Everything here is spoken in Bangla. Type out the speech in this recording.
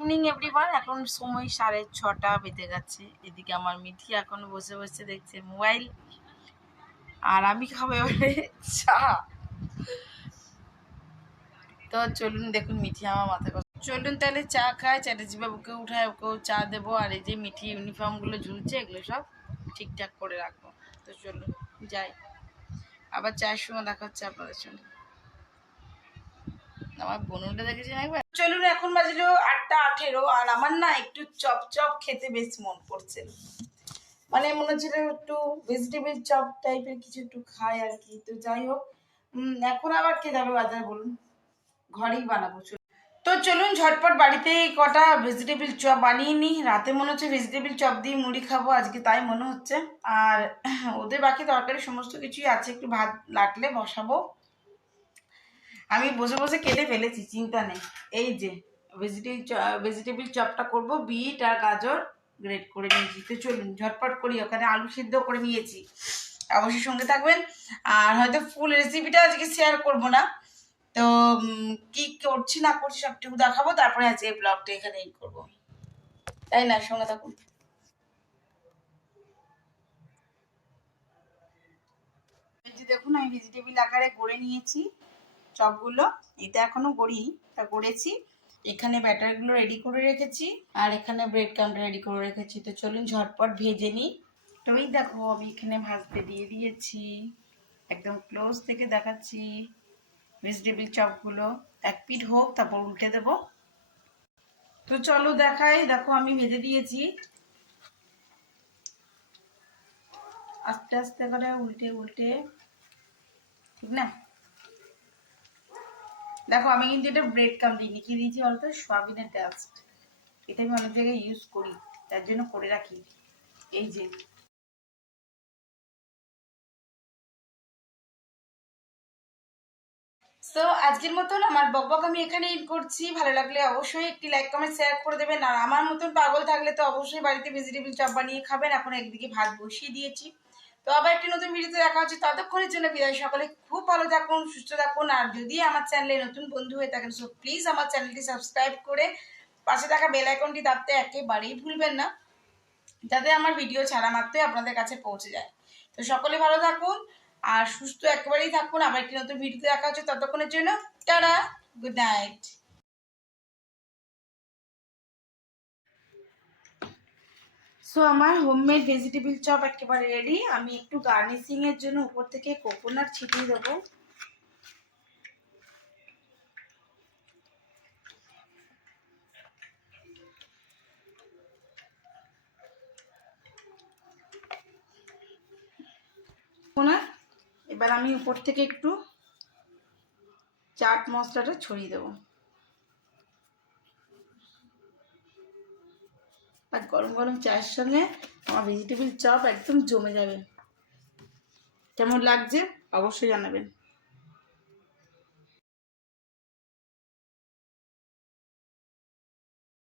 ইভিনিং এভরিওয়ান, এখন সময় 6:30 বেজে গেছে। এদিকে আমার মিঠি এখন বসে বসে দেখছে মোবাইল, আর আমি খাবো এবারে চা। তো চলুন দেখুন মিঠি আমার মাথায় কথা। চলুন তাহলে চা খাই, চ্যাটার্জি বাবুকে উঠায় ওকেও চা দেবো, আর এই যে মিঠি ইউনিফর্মগুলো ঝুলছে এগুলো সব ঠিকঠাক করে রাখবো। তো চলুন যাই, আবার চায়ের সময় দেখা হচ্ছে আপনাদের সঙ্গে। আমার বোনটা দেখেছেন একবার। চলুন, এখন বাজলো 8:18, আর আমার না একটু চপ চপ খেতে বেশ মন করছে। মানে মনে হচ্ছিল একটু ভেজিটেবল চপ টাইপের কিছু একটু খাই আর কি। তো যাই হোক, এখন আবার কে যাবে বাজার বলুন, ঘরেই বানাবো। তো চলুন ঝটপট বাড়িতে কটা ভেজিটেবল চপ বানিয়ে নিই। রাতে মনে হচ্ছে ভেজিটেবল চপ দিয়ে মুড়ি খাবো আজকে, তাই মনে হচ্ছে। আর ওদের বাকি তরকারি সমস্ত কিছুই আছে, একটু ভাত লাগলে বসাবো। আমি বসে বসে কেটে ফেলেছি, চিন্তা নেই। এই যে ভেজিটেবল চপটা করব, বিট আর গাজর গ্রেট করে নিয়েছি। তো চলুন ঝটপট করি। ওখানে আলু সিদ্ধ করে নিয়েছি, অবশ্যই সঙ্গে থাকবেন। আর হয়তো ফুল রেসিপিটা আজকে শেয়ার করব না, তো কি করছি না করছি সবটুকু দেখাবো, তারপরে আজকে এই ব্লগটা এখানে এন্ড করবো, তাই না? সঙ্গে থাকুন। দেখুন আমি ভেজিটেবল আকারে গড়ে নিয়েছি চপগুলো। এটা এখনো গড়িনি, তা গড়েছি। এখানে ব্যাটারগুলো রেডি করে রেখেছি, আর এখানে ব্রেড ক্রাম্বটা রেডি করে রেখেছি। তো চলুন ঝটপট ভেজে নিই। তো এই দেখো আমি এখানে ভাজতে দিয়ে দিয়েছি, একদম ক্লোজ থেকে দেখাচ্ছি ভেজিটেবল চপগুলো। এক পিঠ হোক, তারপর উল্টে দেবো। তো চলো দেখাই, দেখো আমি ভেজে দিয়েছি। আস্তে আস্তে করে উল্টে উল্টে, ঠিক না? দেখো আমি কিন্তু এটা ব্রেড ক্রাম্ব দিইনি, কি দিয়েছি বলতো? সয়াবিনের ডাস্ট। এটা আমি অনেক জায়গায় ইউজ করি, তার জন্য করে রাখি। এই যে তো আজকের মতন আমার বকবক আমি এখানে এন্ড করছি। ভালো লাগলে অবশ্যই একটি লাইক কমেন্ট শেয়ার করে দেবেন, আর আমার মতন পাগল থাকলে তো অবশ্যই বাড়িতে ভেজিটেবল চপ বানিয়ে খাবেন। এখন একদিকে ভাত বসিয়ে দিয়েছি। তো আবার একটি নতুন ভিডিওতে দেখা হচ্ছে, ততক্ষণের জন্য বিদায়। সকলে খুব ভালো থাকুন, সুস্থ থাকুন। আর যদি আমার চ্যানেলে নতুন বন্ধু হয়ে থাকেন, সো প্লিজ আমার চ্যানেলটি সাবস্ক্রাইব করে পাশে থাকা বেল আইকনটি দাবতে একেবারেই ভুলবেন না, যাতে আমার ভিডিও ছাড়া মাত্রই আপনাদের কাছে পৌঁছে যায়। তো সকলে ভালো থাকুন আর সুস্থ একেবারেই থাকুন। আবার একটি নতুন ভিডিওতে দেখা হচ্ছে, ততক্ষণের জন্য টাটা, গুড নাইট। সো আমার হোমমেড ভেজিটেবল চপ একেবারে রেডি। আমি একটু গার্নিশিং এর জন্য উপর থেকে কোকোনাট ছিটিয়ে দেবো। এবার আমি উপর থেকে একটু চাট মশলাটা ছড়িয়ে দেবো। আর গরম গরম চায়ের সঙ্গে আমার ভেজিটেবল চপ একদম জমে যাবে। কেমন লাগছে অবশ্যই জানাবেন।